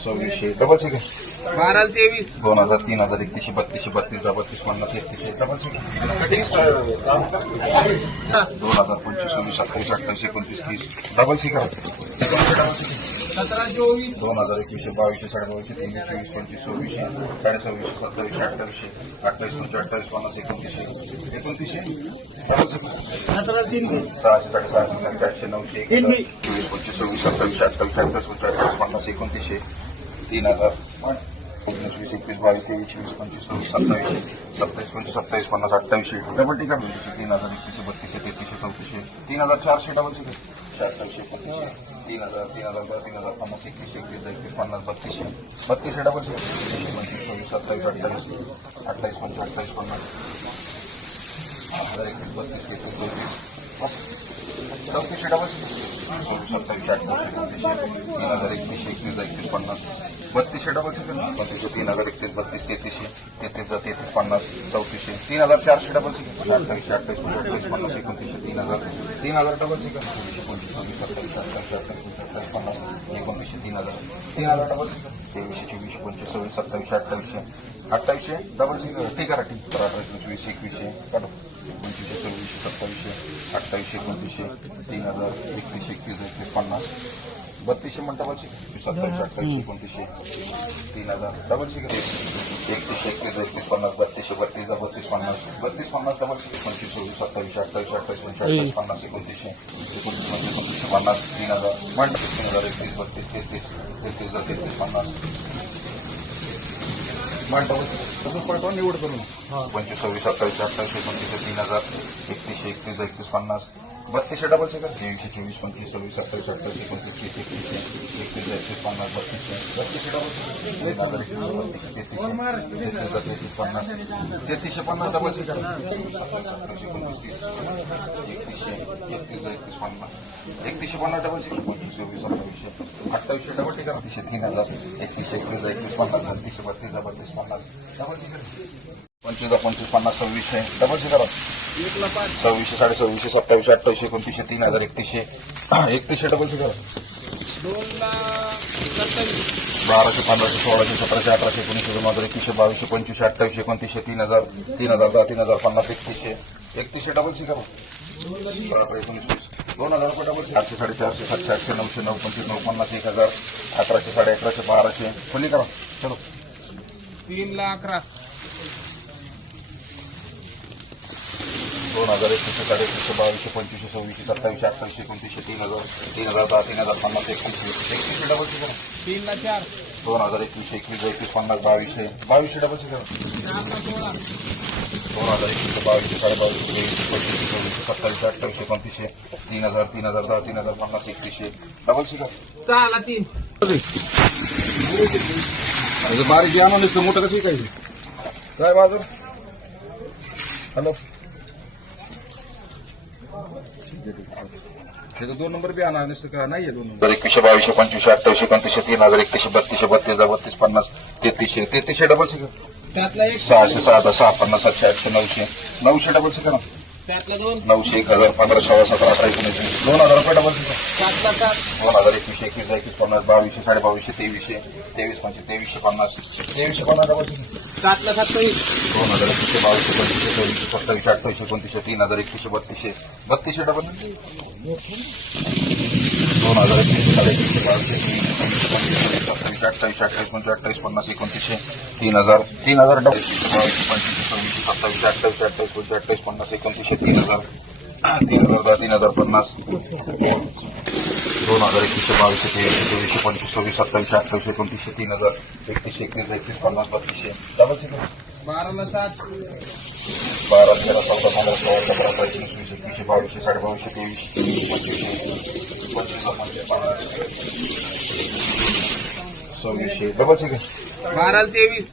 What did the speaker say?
सव्वीसशे double check आहे बारा तेवीस दोन हजार तीन हजार एकतीसशे बत्तीसशे बत्तीस बत्तीस पन्नास एकतीसशे डबल चेक दोन हजार पंचवीस सव्वीस अठ्ठावीस अठ्ठावीस एकोणतीस तीस डबल चेक आहे सतरा चोवीस दोन हजार एकवीसशे बावीसशे साडेबावीसशे तेवीस चोवीस पंचवीस सव्वीसशे साडेसव्वीसशे सत्तावीसशे अठ्ठावीसशे अठ्ठावीस पंचवीस अठ्ठावीस पन्नास एकोणतीसशे एकोणतीसशे डबल चेक सहाशे साडेसहाशे नऊशे आठशे नऊशे एक हजार चोवीस पंचवीस सव्वीस सत्तावीसशे अठ्ठावीस अठ्ठावीस पंचवीस अठ्ठावीस पन्नास एकोणतीसशे तीन हजार एकोणीस वीस एकवीस बावीस तेवीस चोवीस पंचवीस सव्वीस सत्तावीसशे सत्तावीस पंचवीस सत्तावीस पन्नास अठ्ठावीसशे डबल टिका तीन हजार एकतीसशे बत्तीसशे तेहतीसशे चौतीसशे तीन हजार चारशे डबल टिका अठ्ठावीसशे एकोणतीसशे तीन हजार तीन हजार दहा तीन हजार पन्नास एकवीसशे एकवीस एकवीस पन्नास बत्तीसशे बत्तीसशे डबल टिका पंचवीस सव्वीस सत्तावीस अठ्ठावीस अठ्ठावीस पंचवीस अठ्ठावीस पन्नास. हजार एकवीस बत्तीस तेहतीस चौतीस. चौतीसशे डबल सत्तावीस तीन हजार एकतीसशे एकवीस एकतीस पन्नास बत्तीसशे डबल सेकंड बत्तीसशे तीन हजार एकतीस बत्तीस तेहतीसशे तेहतीस तेहतीस पन्नास चौतीसशे तीन हजार चारशे डबल सेकंड अठ्ठावीसशे अठ्ठावीस अठ्ठावीस पन्नास एकोणतीसशे तीन हजार तीन हजार डबल सेकंड एकोणीसशे पंचवीस सव्वीस सत्तावीस अठ्ठावीस अठ्ठावीस अठ्ठावीस पन्नास एकोणतीसशे तीन हजार तीन हजार डबल सेकंड तेवीसशे चोवीसशे पंचवीस सव्वीस सत्तावीसशे अठ्ठावीसशे अठ्ठावीसशे डबल सेकंड ते आहे ठीक तर पंचवीस एकवीसशे काढू पंचवीसशे सव्वीसशे सत्तावीसशे अठ्ठावीसशे एकोणतीसशे तीन हजार एकवीस एकवीस एकवीस पन्नास बत्तीसशे म्हणता बस सत्तावीसशे अठ्ठावीसशे एकोणतीसशे तीन हजार डबल सिक्स एकतीसशे एकतीस एकतीस पन्नास बत्तीसशे बत्तीस बत्तीस पन्नास बत्तीस पन्नास डबल सिक्स पंचवीस सव्वीस सत्तावीसशे अठ्ठावीसशे अठ्ठावीस पंचवीस अठ्ठावीस पन्नास एकोणतीसशे एकोणतीस पंचवीस एकोणतीसशे पन्नास तीन हजार म्हणता तीन हजार एकतीस बत्तीस तेहतीस तेहतीस हजार तेहतीस पन्नास म्हणता तसंच पडतो निवड करून पंचवीस सव्वीस अठ्ठावीस अठ्ठावीस एकोणतीसशे तीन हजार एकतीसशे एकतीस एकतीस पन्नास बत्तीसशे डबल सेकंड तेवीसशे चोवीस पंचवीस सव्वीस सत्तावीस अठ्ठावीस एकोणतीस तीस एकतीसशे एकतीस एकतीस पन्नास बत्तीसशे बत्तीसशे डबल तेहतीसशे तेहतीस पन्नास तेहतीसशे पन्नास डबल एकोणतीस तीस एकतीसशे एकतीस एकतीस पन्नास एकतीसशे पन्नास डबल सेकंड पंचवीस सव्वीस अठ्ठावीसशे डबल टिका तीनशे तीन हजार एकतीसशे एकवीस एकवीस पन्नास बत्तीसशे बत्तीस बत्तीस पन्नास. डबल सेकंड पंचवीस पंचवीस पन्नास सव्वीसशे डबल करा सव्वीसशे साडे सव्वीसशे सत्तावीसशे अठ्ठावीसशे एकोणतीसशे तीन हजार एकतीसशे. एकतीसशे डबल करा बाराशे पंधराशे सोळाशे सतराशे अठराशे एकोणीसशे दोन हजार एकतीसशे बावीसशे पंचवीसशे अठ्ठावीसशे एकोणतीसशे तीन हजार तीन हजार दहा तीन हजार पन्नास एकतीसशे. एकतीसशे डबल करा बरोबर एकोणीस दोन हजार डबल चारशे साडेचारशे सातशे आठशे नऊशे नऊ पंचवीस नऊ पन्नास एक हजार अकराशे साडे अकराशे बाराशे. खुली करा. चलो. तीनला अकरा. दोन हजार एकवीसशे साडे एकवीसशे बावीसशे पंचवीसशे सव्वीसशे सत्तावीसशे अठ्ठावीसशे एकोणतीसशे तीन हजार तीन हजार दहा तीन हजार पन्नास एकतीसशे. एकतीसशे डबल करा. तीनला चार. दोन हजार एकवीसशे एकवीस एकवीस पन्नास बावीसशे. बावीसशे डबल करा. दोन हजार एकवीसशे बावीसशे साडे बावीसशे तेवीसशे पंचवीसशे सत्तावीसशे अठ्ठावीसशे पंचवीसशे तीन हजार तीन हजार दहा तीन हजार पन्नास एकतीसशे डबल शिका चाला तीन बारीक आणून दिसतं मोठं कसं काय काय बाजू हॅलो दोन नंबर बी आणा नुसतं का नाही दोन नंबर. एकवीसशे बावीसशे पंचवीसशे अठ्ठावीसशे एकोणतीसशे तीन हजार एकतीसशे बत्तीसशे बत्तीस हजार बत्तीस पन्नास तेहतीसशे तेहतीसशे डबल शिका त्यातला एक सहाशे सहा दहा सहा पन्नास सातशे आठशे नऊशे. नऊशे डबल ना? त्यातला दोन. नऊशे एक हजार पंधरा सोळा सतरा अठरा एकोणीस. दोन हजार रुपये डबल सातला सात दोन हजार एकवीसशे एकवीस एकवीस पन्नास बावीसशे साडे बावीसशे तेवीसशे तेवीस पंचवीस तेवीसशे पन्नास तेवीसशे पन्नास डबल सातला दोन हजार एकवीसशे बावीसशे पंचवीसशे सव्वीसशे सत्तावीसशे अठ्ठावीसशे एकोणतीसशे तीन हजार एकवीसशे बत्तीसशे. बत्तीसशे डबल दोन हजार एकवीसशे साडे एकवीसशे बावीसशे तेवीसशे पंचवीसशे सव्वीसशे अठ्ठावीसशे अठ्ठावीस पंचवीस अठ्ठावीस पन्नास एकोणतीसशे तीन हजार तीन हजार डबल बावीसशे पंचवीसशे सव्वीसशे सत्तावीसशे अठ्ठावीसशे अठ्ठावीस पंचवीस अठ्ठावीस पन्नास एकोणतीसशे तीन हजार तीन हजार दहा तीन हजार पन्नास दोन हजार एकवीसशे बावीसशे तेवीसशे चोवीसशे पंचवीस सव्वीस सत्तावीसशे अठ्ठावीसशे एकोणतीसशे तीन हजार एकतीसशे एकवीस एकवीस पन्नास बत्तीसशे डबल सिक्स बाराला सात बारा तेरा चौदा पंधरा सोळा सतरा एकोणीस वीस एकवीसशे बावीसशे साडे बावीसशे तेवीसशे पंचवीसशे पंचवीस पंचवीस पन्नास सव्वीसशे. डबल सिक्स बाराला तेवीस.